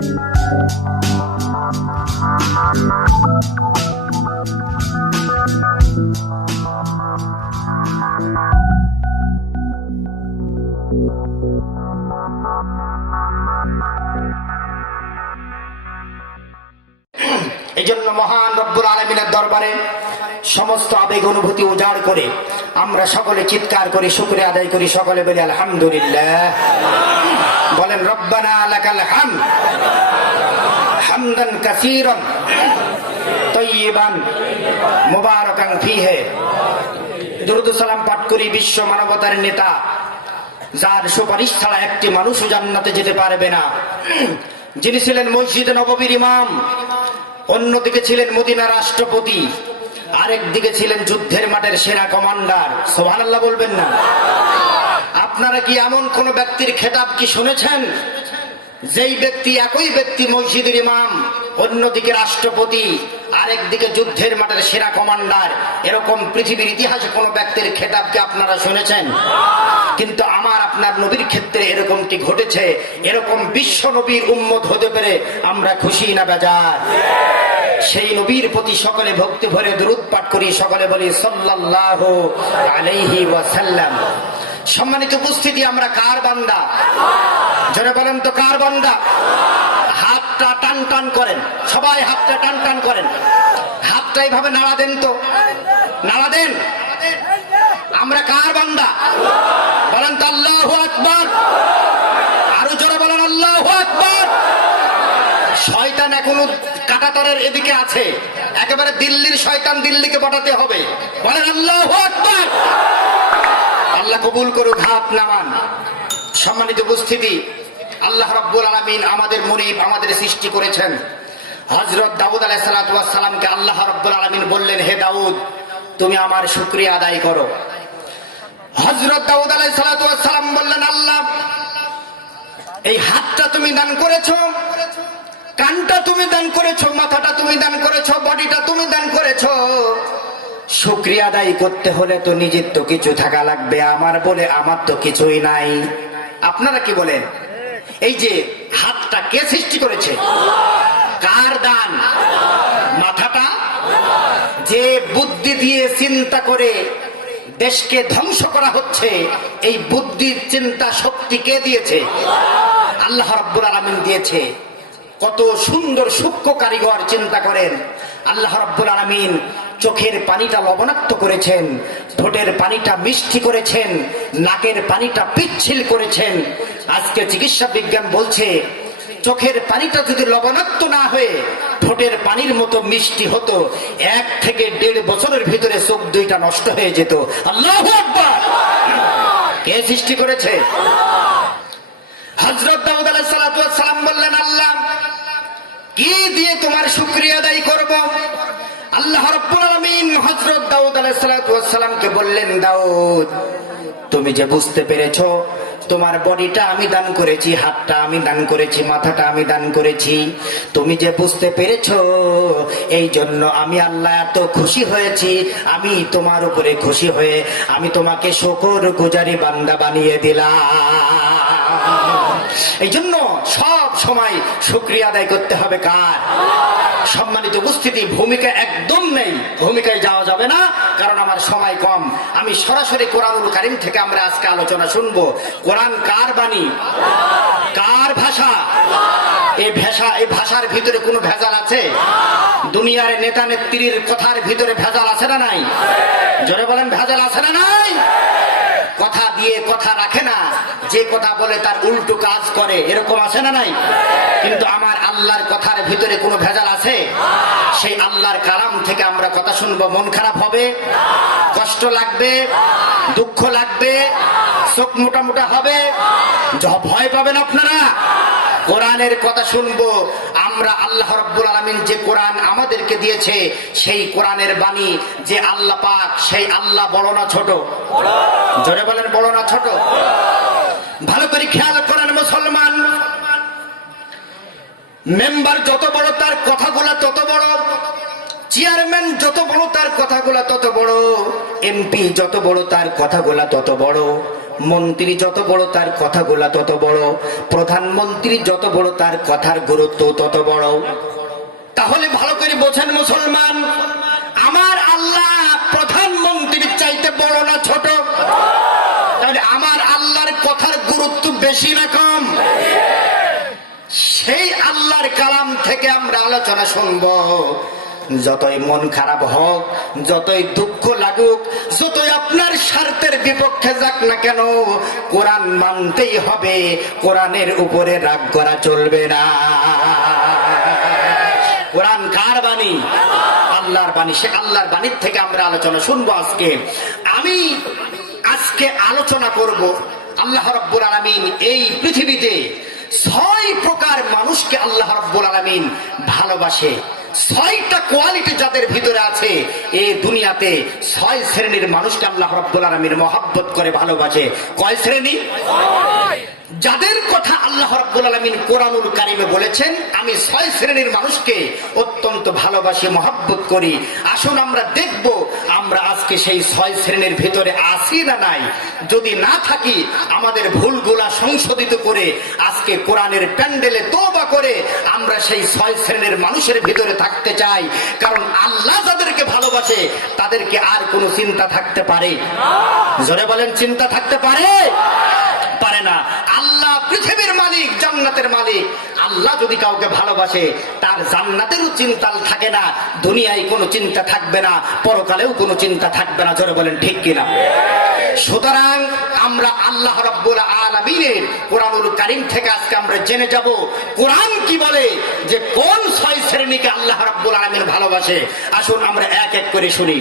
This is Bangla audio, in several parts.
এই জন্য মহান রব্বুল আলামিনের দরবারে সমস্ত আবেগ অনুভূতি উজাড় করে আমরা সকলে চিৎকার করি, শুকরিয়া আদায় করি, সকলে বলি আলহামদুলিল্লাহ। বলেন রব্বানা লাকাল হামদ হামদান কাসীরান তাইয়িবান মুবারাকান ফীহি। দুরূদ ও সালাম পাঠ করি বিশ্ব মানবতার নেতা, যার সুপারিশ ছাড়া একটি মানুষও জান্নাতে যেতে পারবে না, যিনি ছিলেন মসজিদে নববীর ইমাম, অন্যদিকে ছিলেন মদিনার রাষ্ট্রপতি, আরেক দিকে ছিলেন যুদ্ধের মাঠের সেনা কমান্ডার। সুবহানাল্লাহ বলবেন না? আপনারা কি এমন কোন ব্যক্তির খেতাব কি শুনেছেন যেই ব্যক্তি, একই ব্যক্তি মসজিদের ইমাম, অন্যদিকে রাষ্ট্রপতি, আরেক দিকে যুদ্ধের মাঠের সেনা কমান্ডার? এরকম পৃথিবীর ইতিহাসে কোন ব্যক্তির খেতাব কি আপনারা শুনেছেন? কিন্তু আমার আপনার নবীর ক্ষেত্রে এরকমটি ঘটেছে। এরকম বিশ্ব নবীর উম্মত হতে পেরে আমরা খুশি না বেজার? সেই নবীর প্রতি সকলে ভক্তি ভরে দুরূদ পাঠ করি, সকলে বলি সাল্লাল্লাহু আলাইহি ওয়াসাল্লাম। সম্মানিত উপস্থিতি, আমরা কার বান্দা? জোরে বলেন তো, কার বান্দা? হাতটা টান টান করেন, সবাই হাতটা টান টান করেন, হাতটা এইভাবে নাড়া দেন তো, নাড়া দেন। আমরা কার বান্দা? বলেন তো আল্লাহু আকবার। আরো জোরে বলেন আল্লাহু আকবার। শয়তান এখনো কাঁটাতারের এদিকে আছে, একেবারে দিল্লির শয়তান দিল্লিকে পাঠাতে হবে। বলেন আল্লাহু আকবার। আল্লাহ কবুল করুক, হাত নামান। সম্মানিত উপস্থিতি, আল্লাহ রাব্বুল আলামিন আমাদের মুনিব, আমাদের সৃষ্টি করেছেন। হযরত দাউদ আলাইহিস সালাতু ওয়াস সালামকে আল্লাহ রাব্বুল আলামিন বললেন, হে দাউদ, তুমি আমার শুকরিয়া আদায় করো। হযরত দাউদ আলাইহিস সালাতু ওয়াস সালাম বললেন, আল্লাহ, এই হাতটা তুমি দান করেছো, কানটা তুমি দান করেছো, মাথাটা তুমি দান করেছো, বডিটা তুমি দান করেছো, শুকরিয়া আদায় করতে হলে তো নিজের তো কিছু থাকা লাগবে। আমার তো কিছুই নাই। আপনারা কি বলেন? এই যে হাতটা কে সৃষ্টি করেছে? কার দান? মাথাটা যে বুদ্ধি দিয়ে চিন্তা করে দেশকে ধ্বংস করা হচ্ছে, এই বুদ্ধির চিন্তা শক্তি কে দিয়েছে? আল্লাহ রাব্বুল আলামিন দিয়েছে। কত সুন্দর সূক্ষ্ম কারিগর, চিন্তা করেন। আল্লাহ রাব্বুল আলামিন চোখের পানিটা লবণাক্ত করেছেন, ঠোঁটের পানিটা মিষ্টি করেছেন, নাকের পানিটা পিচ্ছিল করেছেন। আজকে চিকিৎসা বিজ্ঞান বলছে, চোখের পানিটা যদি লবণাক্ত না হয়ে ঠোঁটের পানির মতো মিষ্টি হতো, 1 থেকে 1.5 বছরের ভিতরে চোখ দুইটা নষ্ট হয়ে যেত। আল্লাহু আকবার। কে সৃষ্টি করেছে? হযরত দাউদ আলাইহিস সালাতু ওয়াস সালাম বললেন, আল্লাহ, কি দিয়ে তোমার শুকরিয়া আদায় করব? আল্লাহ রাব্বুল আলামিন হযরত দাউদ আলাইহিস সালাতু ওয়াস সালামকে বললেন, দাউদ, তুমি যে বুঝতে পেরেছো তোমার বডিটা আমি দান করেছি, হাতটা আমি দান করেছি, মাথাটা আমি দান করেছি, তুমি যে বুঝতে পেরেছো, এই জন্য আমি আল্লাহ এত খুশি হয়েছি। আমি তোমার উপরে খুশি হয়ে আমি তোমাকে শুকরগুজারি বান্দা বানিয়ে দিলাম। এই জন্য সব সময় শুকরিয়া আদায় করতে হবে। কার? সম্মানিত উপস্থিতি, ভূমিকা একদম নেই, ভূমিকায় যাওয়া যাবে না, কারণ আমার সময় কম। আমি সরাসরি কোরআনুল কারীম থেকে আমরা আজকে আলোচনা শুনবো। কোরআন কার বাণী? কার ভাষা? এই ভাষার ভিতরে কোনো ভেজাল আছে? দুনিয়ার নেতা নেত্রীর কথার ভিতরে ভেজাল আছে না নাই? জোরে বলেন, ভেজাল আছে না নাই? কথা দিয়ে কথা রাখে না, যে কথা বলে তার উল্টো কাজ করে, এরকম আছে না নাই? কিন্তু আমার আল্লাহর কথার ভিতরে কোনো ভেজাল আছে? সেই আল্লাহর কালাম থেকে আমরা কথা শুনবো, মন খারাপ হবে, কষ্ট লাগবে, দুঃখ লাগবে, চোখ মোটা মোটা হবে, ভয় পাবেন আপনারা। কোরআনের কথা শুনবো আমরা। আল্লাহ রাব্বুল আলামিন যে কোরআন আমাদেরকে দিয়েছে, সেই কোরআনের বাণী যে আল্লাহ পাক, সেই আল্লাহ বড় না ছোট? জোরে বলেন, বড় না ছোট? ভালো করে খেয়াল করেন মুসলমান। মেম্বার যত বড় তার কথাগুলা তত বড়, চেয়ারম্যান যত বড় তার কথাগুলা তত বড়, এমপি যত বড় তার কথাগুলা তত বড়, মন্ত্রী যত বড় তার কথাগুলা তত বড়, প্রধানমন্ত্রী যত বড় তার কথার গুরুত্ব তত বড়। তাহলে ভালো করে বোঝেন মুসলমান, আমার আল্লাহ প্রধানমন্ত্রীর চাইতে বড় না ছোট? তাহলে আমার আল্লাহর কথার গুরুত্ব বেশি না কম? সেই আল্লাহর কালাম থেকে আমরা আলোচনা শুনব। যতই মন খারাপ হোক, যতই দুঃখ লাগুক, যতই আপনার স্বার্থের বিপক্ষে যাক না কেন, কোরআন মানতেই হবে। কোরআনের উপরে রাগ করা চলবে না। কোরআন কার বাণী? আল্লাহর বাণী। সে আল্লাহর বাণীর থেকে আমরা আলোচনা শুনবো। আমি আজকে আলোচনা করব আল্লাহ রাব্বুল আলামিন এই পৃথিবীতে 6 প্রকার মানুষকে আল্লাহ রাব্বুল আলামিন ভালোবাসে। 6টা কোয়ালিটি যাদের ভিতরে আছে, এই দুনিয়াতে 6 শ্রেণীর মানুষকে আল্লাহ রাব্বুল আলামিন মহব্বত করে ভালোবাসে। কয় শ্রেণী? যাদের কথা আল্লাহ রাব্বুল আলামিন কোরআনুল কারীমে বলেছেন, আমি 6 শ্রেণীর মানুষকে অত্যন্ত ভালোবাসি, মহব্বত করি। আসুন আমরা দেখব আমরা আজকে সেই 6 শ্রেণীর ভিতরে আছি না নাই। যদি না থাকি, আমাদের ভুলগুলা সংশোধিত করে আজকে কোরআনের প্যান্ডেলে তওবা করে আমরা সেই 6 শ্রেণীর মানুষের ভিতরে থাকতে চাই। কারণ আল্লাহ যাদেরকে ভালোবাসে তাদেরকে আর কোনো চিন্তা থাকতে পারে? জোরে বলেন, চিন্তা থাকতে পারে? পারে না। আল্লাহ পৃথিবীর মালিক, জান্নাতের মালিক। আল্লাহ যদি কাউকে ভালোবাসে, তার জান্নাতেরও চিন্তা থাকে না, দুনিয়ায় কোনো চিন্তা থাকবে না, পরকালেও কোনো চিন্তা থাকবে না। জোরে বলেন ঠিক কিনা? সুতরাং আমরা আল্লাহ রাব্বুল আলামিনের কোরআনুল কারীম থেকে আজকে আমরা জেনে যাব কোরআন কি বলে, যে কোন 6 শ্রেণীকে আল্লাহ রাব্বুল আলামিন ভালোবাসে। আসুন আমরা এক এক করে শুনি।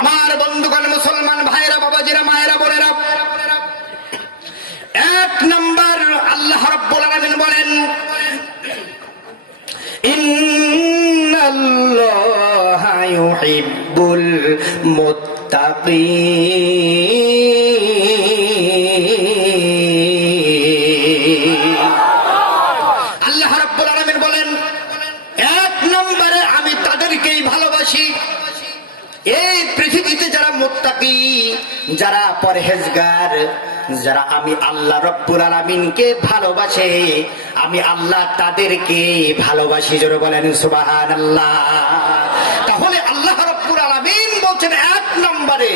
আমার বন্ধুগণ, মুসলমান ভাইরা, বাবাজিরা, মায়েরা, বোনেরা, 1 নম্বর আল্লাহ রাব্বুল আলামিন বলেন, ইন্নাল্লাহা ইউহিব্বুল মুত্তাকিন। আল্লাহ রাব্বুল আলামিন বলেন, 1 নম্বরে আমি তাদেরকেই ভালোবাসি। এই পৃথিবীতে যারা মুত্তাকি, যারা পরহেজগার, যারা আমি আল্লাহ রাব্বুল আলামিনকে ভালোবাসে, আমি আল্লাহ তাদেরকে ভালোবাসি। জোরে বলেন সুবহানাল্লাহ। তাহলে আল্লাহ রাব্বুল আলামিন বলছেন 1 নম্বরে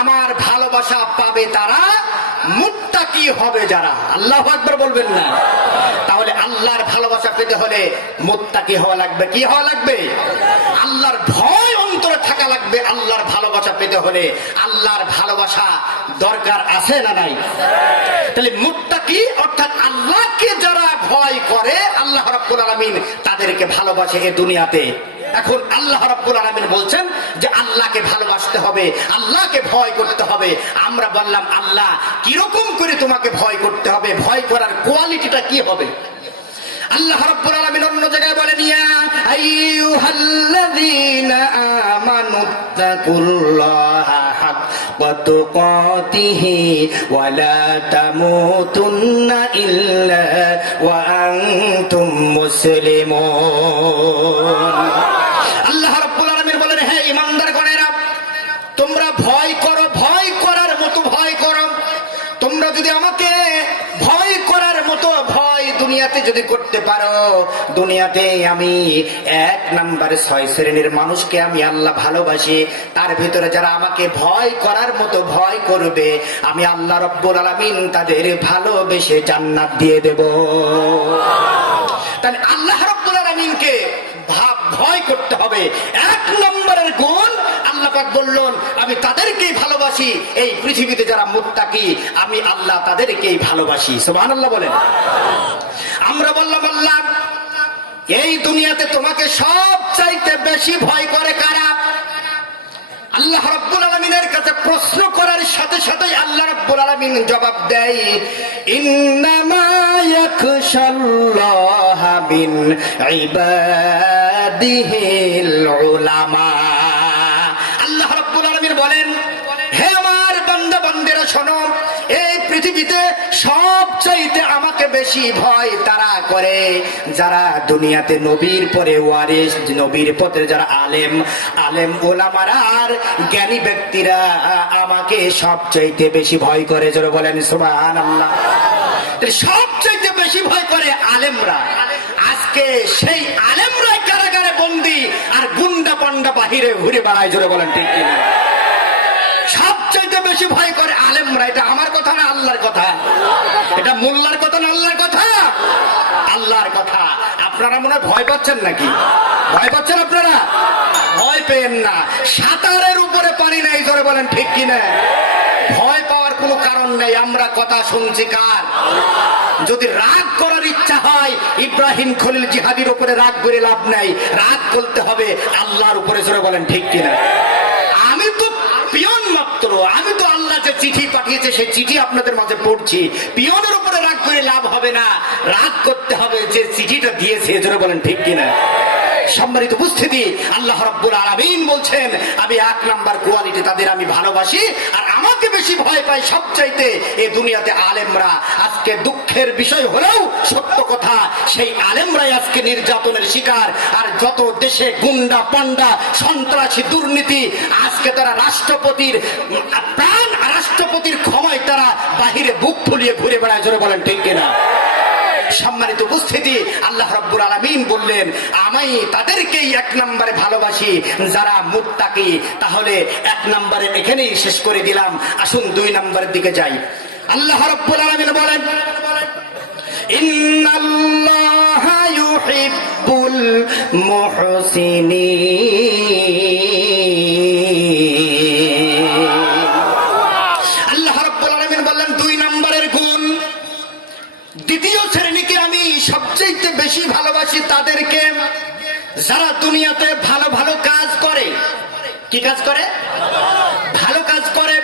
আমার ভালোবাসা পাবে তারা, মুত্তাকি হবে যারা। আল্লাহু আকবার বলবেন না? তাহলে আল্লাহর ভালোবাসা পেতে হলে মুত্তাকি হওয়া লাগবে। কি হওয়া লাগবে? আল্লাহর ভয় অন্তরে থাকা লাগবে। আল্লাহর ভালোবাসা পেতে হলে আল্লাহর ভালোবাসা দরকার আছে না নাই? তাহলে মুত্তাকি অর্থাৎ আল্লাহকে যারা ভয় করে, আল্লাহ রাব্বুল আলামিন তাদেরকে ভালোবাসে এই দুনিয়াতে। এখন আল্লাহ রাব্বুল আলামিন বলছেন যে আল্লাহকে ভালোবাসতে হবে, আল্লাহকে ভয় করতে হবে। আমরা বললাম আল্লাহ কিরকম করে তোমাকে ভয় করতে হবে, ভয় করার কোয়ালিটিটা কি হবে? আল্লাহ রাব্বুল আলামিন অন্য জায়গায় বলেন, ইয়া আইয়ুহাল্লাযীনা আমানুত্তাকুল্লাহা হাক্কা তুকাতিহি ওয়া লা তামুতুন্না ইল্লা ওয়া আনতুম মুসলিমুন। আল্লাহ রাব্বুল আলামিন বলেন, হে ঈমানদারগণেরা, তোমরা ভয় করো, ভয় করার মতো ভয় করো। তোমরা যদি আমাকে ভয় করার মতো ভয় দুনিয়াতে যদি করতে পারো, দুনিয়াতে আমি 1 নম্বরে 6 শ্রেণীর মানুষকে আমি আল্লাহ ভালোবাসি। তার ভিতরে যারা আমাকে ভয় করার মতো ভয় করবে, আমি আল্লাহ রাব্বুল আলামিন তাদের ভালোবেসে জান্নাত দিয়ে দেব। তাহলে আল্লাহ রাব্বুল আলামিনকে ভয় করতে হবে। 1 নম্বরের গুণ আল্লাহ পাক বললেন, আমি তাদেরকেই ভালোবাসি। এই পৃথিবীতে যারা মুত্তাকি, আমি আল্লাহ তাদেরকেই ভালোবাসি। সুবহানাল্লাহ বলেন। আমরা বললাম, আল্লাহ এই দুনিয়াতে তোমাকে সবচাইতে বেশি ভয় করে কারা? আল্লাহ রাব্বুল আলামিনের কাছে প্রশ্ন করার সাথে সাথে আল্লাহ রাব্বুল আলামিন জবাব দেয়, ইন্নামা ইয়াখশাল্লাহা মিন ইবাদিহিল উলামা। আল্লাহ রাব্বুল আলামিন বলেন, হে আমার বান্দা বান্দিরা শোনো, এই পৃথিবীতে সবচাইতে আমাকে বেশি ভয় তারা করে যারা দুনিয়াতে নবীর পরে ওয়ারিস, নবীর পথে যারা আলেম ওলামারা আর জ্ঞানী ব্যক্তিরা আমাকে সবচাইতে বেশি ভয় করে। যারা বলেন সুবহানাল্লাহ। সবচাইতে বেশি ভয় করে আলেমরা। আজকে সেই আলেমরা কারাগারে বন্দী আর গুন্ডা পান্ডা বাহিরে ঘুরে বেড়ায়। জোরে বলেন ঠিক কিনা? সবচাইতে বেশি ভয় করে আলেমরা। এটা আমার কথা না আল্লাহর কথা? এটা মোল্লার কথা না আল্লাহর কথা? আল্লাহর কথা। আপনারা মনে হয় ভয় পাচ্ছেন নাকি? ভয় পাচ্ছেন আপনারা? ভয় পেন না, সাঁতারের উপরে পানি নেই। জোরে বলেন ঠিক কিনা? ভয় পাওয়ার কোনো কারণ নেই। আমরা কথা শুনছি কার? যদি রাগ করার ইচ্ছা হয়, ইব্রাহিম খলিল জিহাদির উপরে রাগ করে লাভ নাই, রাগ করতে হবে আল্লাহর উপরে। জোরে বলেন ঠিক কিনা? আমি তো পিয়ন মাত্র, আমি তো আল্লাহ যে চিঠি পাঠিয়েছে সেই চিঠি আপনাদের মাঝে পড়ছি। পিয়নের উপরে রাগ করে লাভ হবে না, রাগ করতে হবে যে চিঠিটা দিয়েছে। জোরে বলেন ঠিক কিনা? সম্মানিত উপস্থিতি, আল্লাহ রাব্বুল আলামিন বলছেন আমি 1 নাম্বার কোয়ালিটি তাদের আমি ভালোবাসি, আর আমাকে বেশি ভয় পাই সবচাইতে এই দুনিয়াতে আলেমরা। আজকে দুঃখের বিষয় হলেও সত্য কথা, সেই আলেমরাই আজকে নির্যাতনের শিকার। আর যত দেশে গুন্ডা পান্ডা সন্ত্রাসী দুর্নীতি, আজকে তারা রাষ্ট্রপতির প্রাণ, রাষ্ট্রপতির ক্ষমায় তারা বাহিরে বুক ফুলিয়ে ঘুরে বেড়ায়। জোরে বলেন ঠিক কিনা? সম্মানিত উপস্থিতি, আল্লাহ রাব্বুল আলামিন বললেন আমি তাদেরকেই 1 নম্বরে ভালোবাসি যারা মুত্তাকি। তাহলে 1 নম্বরে এখানেই শেষ করে দিলাম। আসুন 2 নম্বরের দিকে যাই। আল্লাহ রাব্বুল আলামিন বলেন ইন্নাল্লাহা ইউহিব্বুল মুহসিনিন। আল্লাহ রাব্বুল আলামিন বললেন 2 নম্বরের গুণ, দ্বিতীয় শ্রেণীকে আমি সবচেয়ে বেশি ভালোবাসি তাদেরকে যারা দুনিয়াতে ভালো ভালো কাজ করে। কি কাজ করে? ভালো কাজ করে।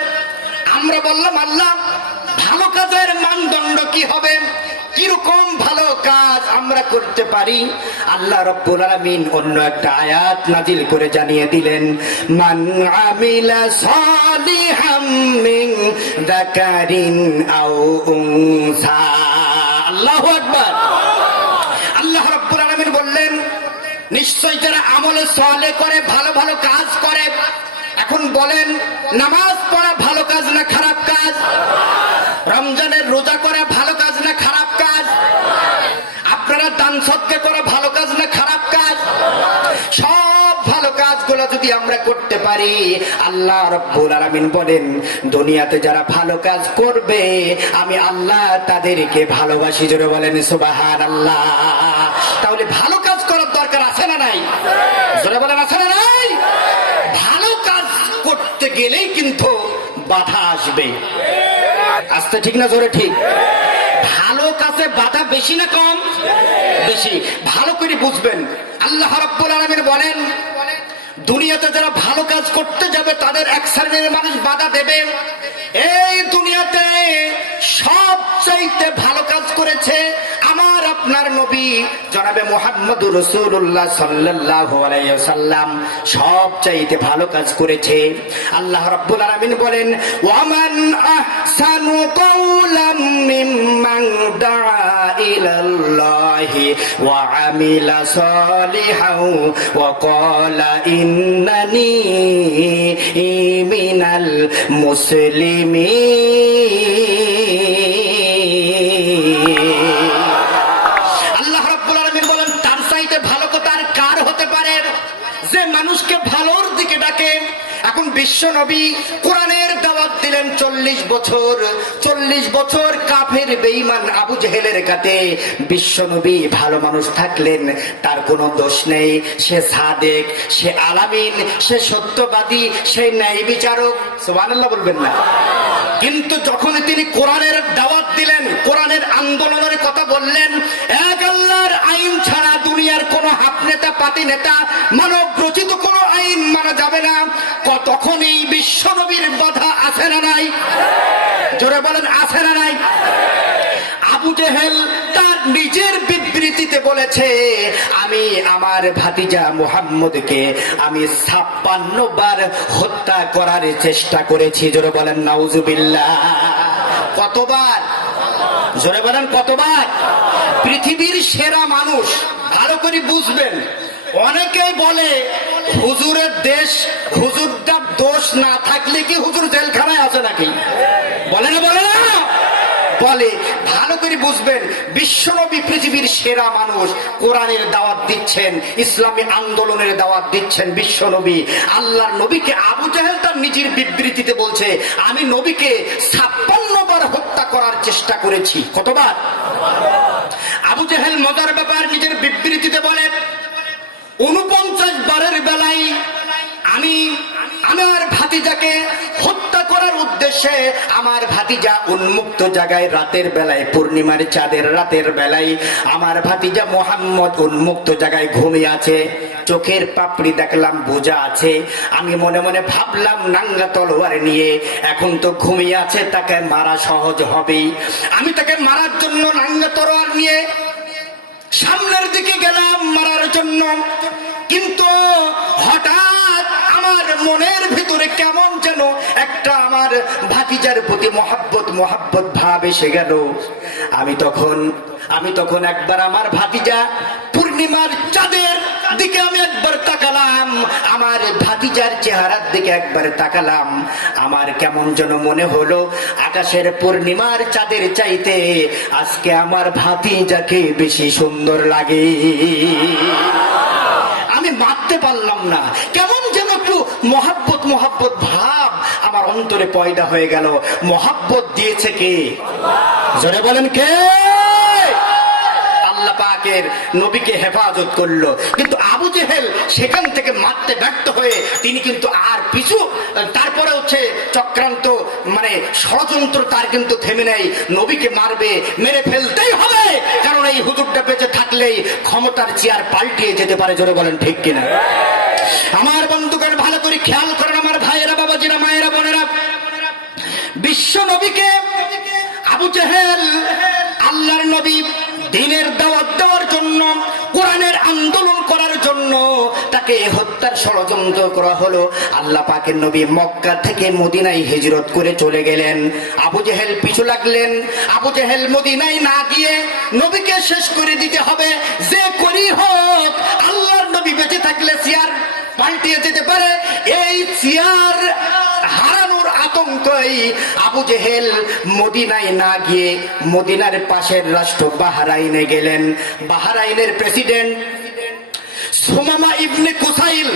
আমরা বললাম আল্লাহ ভালো কাজের মানদণ্ড কি হবে, কিরকম ভালো কাজ আমরা করতে পারি? আল্লাহ রাব্বুল আলামিন অন্য একটা আয়াত নাজিল করে জানিয়ে দিলেন মান আমিলা সালিহাম মিন যাকারিন আও উনসা। আল্লাহু আকবার। আল্লাহ রাব্বুল আলামিন বললেন নিশ্চয় যারা আমলে সালেহ করে, ভালো ভালো কাজ করে। এখন বলেন নামাজ পড়া ভালো কাজ না খারাপ কাজ? রমজানের রোজা করা ভালো কাজ না খারাপ কাজ? আপনারা দান সদকা করা ভালো কাজ না খারাপ কাজ? সব ভালো কাজগুলো যদি আমরা করতে পারি, আল্লাহ রাব্বুল আলামিন বলেন দুনিয়াতে যারা ভালো কাজ করবে আমি আল্লাহ তাদেরকে ভালোবাসি। জোরে বলেন সুবহানাল্লাহ। তাহলে ভালো কাজ করার দরকার আছে না নাই? জোরে বলেন আছে না নাই? ভালো কাজ করতে গেলেই কিন্তু বাধা আসবে। আসতে ঠিক না জোরে ঠিক? ভালো কাজে বাধা বেশি না কম? বেশি। ভালো করে বুঝবেন, আল্লাহ রাব্বুল আলামিন বলেন দুনিয়াতে যারা ভালো কাজ করতে যাবে তাদের 1 শ্রেণীর মানুষ বাধা দেবে। এই দুনিয়াতে সবচাইতে ভালো কাজ করেছে আমার আপনার নবী জনাবে মুহাম্মদুর রাসূলুল্লাহ সাল্লাল্লাহু আলাইহি ওয়াসাল্লাম। সবচাইতে ভালো কাজ করেছে। আল্লাহ রাব্বুল আলামিন বলেন ওয়ামান আহসানু কাওলাম মিম্মান দাআ ইলাল্লাহি ওয়া আমিলা সালিহান ওয়া ক্বালা ইন্নানি মিনাল মুসলিমিন। আল্লাহ রাব্বুল আলামিন বলেন তার চাইতে ভালো কথা আর কার হতে পারে যে মানুষকে ভালোর দিকে ডাকে। এখন বিশ্ব নবী কোরআনের দাওয়াত দিলেন 40 বছর। 40 বছর কাফের বেঈমান আবু জেহেলের কাছে বিশ্ব নবী ভালো মানুষ থাকলেন, তার কোনো দোষ নেই। সে সাদেক, সে আলামিন, সে সত্যবাদী, সে ন্যায় বিচারক। সুবহানাল্লাহ বলবেন না? কিন্তু যখন তিনি কোরআনের দাওয়াত দিলেন, কোরআনের আন্দোলনের কথা বললেন, এক আল্লাহর আইন ছাড়া দুনিয়ার কোন হাফ নেতা, পাতি নেতা, মানব রচিত কোন আইন মানা যাবে না, তখন এই বিশ্ব নবীর বাধা আছে না নাই? জোরে বলেন আছে না নাই? আবু জেহেল তার নিজের বিবৃতিতে বলেছে আমি আমার ভাতিজা মুহাম্মদকে আমি 56 বার হত্যা করার চেষ্টা করেছি। জোরে বলেন নাউজুবিল্লাহ। কতবার? জোরে বলেন কতবার? পৃথিবীর সেরা মানুষ। ভালো করে বুঝবেন, অনেকেই বলে হুজুরের দেশ, হুজুরটার দোষ না থাকলে কি হুজুর জেলখানায় আছে নাকি? বলে না বলে না বলে। ভালো করে বুঝবেন, বিশ্বনবী পৃথিবীর সেরা মানুষ। কোরআনের দাওয়াত দিচ্ছেন, ইসলামী আন্দোলনের দাওয়াত দিচ্ছেন বিশ্বনবী। আল্লাহর নবীকে আবু জাহেল তার নিজের বিবৃতিতে বলছে, আমি নবীকে 56 বার হত্যা করার চেষ্টা করেছি। কতবার? আবু জাহেল মজার ব্যাপার নিজের বিবৃতিতে বলে, 49 বারের বেলায় আমি আমার ভাতিজাকে হত্যা করার উদ্দেশ্যে, আমার ভাতিজা উন্মুক্ত জায়গায় রাতের বেলায়, পূর্ণিমার চাঁদের রাতের বেলায় আমার ভাতিজা মোহাম্মদ উন্মুক্ত জায়গায় ঘুমিয়ে আছে। চোখের পাপড়ি দেখলাম বোঝা আছে। আমি মনে মনে ভাবলাম নাঙ্গা তলোয়ার নিয়ে এখন তো ঘুমিয়ে আছে, তাকে মারা সহজ হবেই। আমি তাকে মারার জন্য নাঙ্গা তলোয়ার নিয়ে সামনের দিকে গেলাম মারার জন্য, কিন্তু হঠাৎ আমার মনের ভিতরে কেমন যেন একটা আমার ভাতিজার প্রতি মহাব্বত ভাব এসে গেল। আমি তখন একবার আমার ভাতিজা পূর্ণিমার চাঁদের দিকে আমি একবার তাকালাম, আমার ভাতিজার চেহারার দিকে একবার তাকালাম। আমার কেমন যেন মনে হলো আকাশের পূর্ণিমার চাঁদের চাইতে আজকে আমার ভাতিজাকে বেশি সুন্দর লাগে। আমি মারতে পারলাম না, কেমন যেন একটু মহাব্বত ভাব আমার অন্তরে পয়দা হয়ে গেল। মহাব্বত দিয়েছে কে? জোরে বলেন কে? আল্লাহ পাকের নবীকে হেফাজত করলো। কিন্তু আবু জেহেল সেখান থেকে মারতে ব্যর্থ হয়ে তিনি কিন্তু আর পিছু, তারপরে হচ্ছে চক্রান্ত মানে ষড়যন্ত্র তার কিন্তু থেমে নেই। নবীকে মারবে, মেরে ফেলতেই হবে, কারণ এই হুজুরটা বেঁচে থাকলেই ক্ষমতার চেয়ার পাল্টিয়ে যেতে পারে। জোরে বলেন ঠিক কিনা? আমার বন্ধুগণ ভালো করে খেয়াল করেন, আমার ভাইয়েরা, বাবাজিরা, মায়েরা, বোনেরা, বিশ্ব নবীকে আবু জেহেল, আল্লাহর নবী দ্বীনের দাওয়াত দেওয়ার জন্য, কোরআনের আন্দোলন করার জন্য তাকে হত্যার ষড়যন্ত্র করা হলো। আল্লাহ পাকের নবী মক্কা থেকে মদিনায় হিজরত করে চলে গেলেন। আবু জেহেল পিছু লাগলেন। আবু জেহেল মদিনায় না গিয়ে নবীকে শেষ করে দিতে হবে, যে করি হোক আল্লাহর নবী বেঁচে থাকলে চেয়ার পাল্টিয়ে যেতে পারে। এই চেয়ার হারানোর আতঙ্কই আবু জেহেল মদিনায় না গিয়ে মদিনার পাশের রাষ্ট্র বাহরাইনে গেলেন। বাহরাইনের প্রেসিডেন্ট সুমামা ইবনে কুসাইল,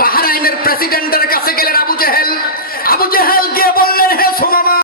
বাহরাইনের প্রেসিডেন্টের কাছে গেলেন আবু জেহেল। আবু জেহেল গিয়ে বললেন, হে সুমামা,